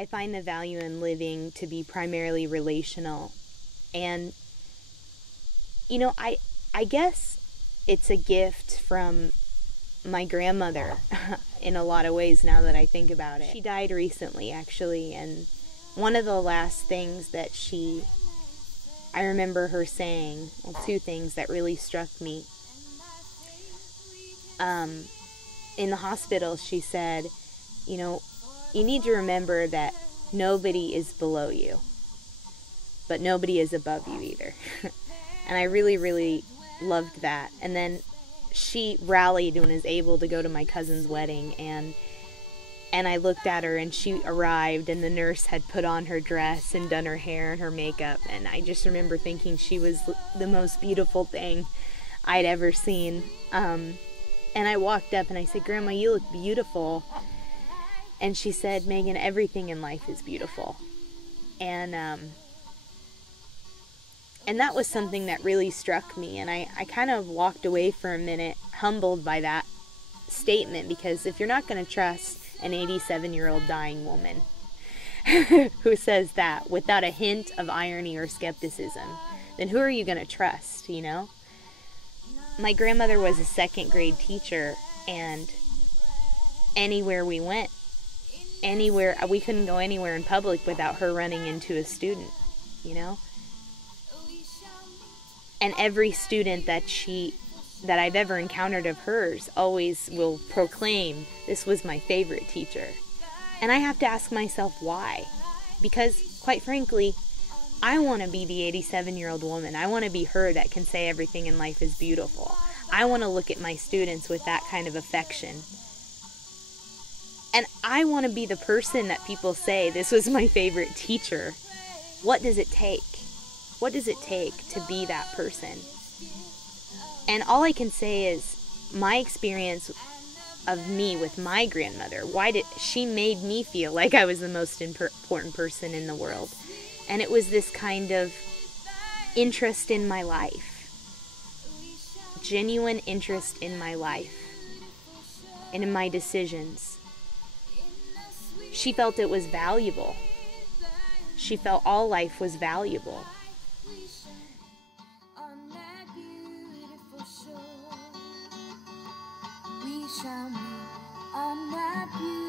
I find the value in living to be primarily relational. And, you know, I guess it's a gift from my grandmother in a lot of ways now that I think about it. She died recently, actually, and one of the last things that I remember her saying, well, two things that really struck me. In the hospital, she said, you know, you need to remember that nobody is below you, but nobody is above you either. And I really, really loved that. And then she rallied and was able to go to my cousin's wedding, and I looked at her, and she arrived, and the nurse had put on her dress and done her hair and her makeup, and I just remember thinking she was the most beautiful thing I'd ever seen. And I walked up and I said, "Grandma, you look beautiful." And she said, "Megan, everything in life is beautiful." And that was something that really struck me, and I kind of walked away for a minute humbled by that statement, because if you're not going to trust an 87-year-old dying woman who says that without a hint of irony or skepticism, then who are you going to trust, you know? My grandmother was a second grade teacher, and anywhere we went, we couldn't go anywhere in public without her running into a student, you know? And every student that I've ever encountered of hers always will proclaim, "This was my favorite teacher." And I have to ask myself why. Because, quite frankly, I want to be the 87-year-old woman. I want to be her that can say everything in life is beautiful. I want to look at my students with that kind of affection. And I want to be the person that people say, "This was my favorite teacher." What does it take? What does it take to be that person? And all I can say is my experience of me with my grandmother. She made me feel like I was the most important person in the world. And it was this kind of interest in my life. Genuine interest in my life and in my decisions. She felt it was valuable. She felt all life was valuable. We shall meet on that beautiful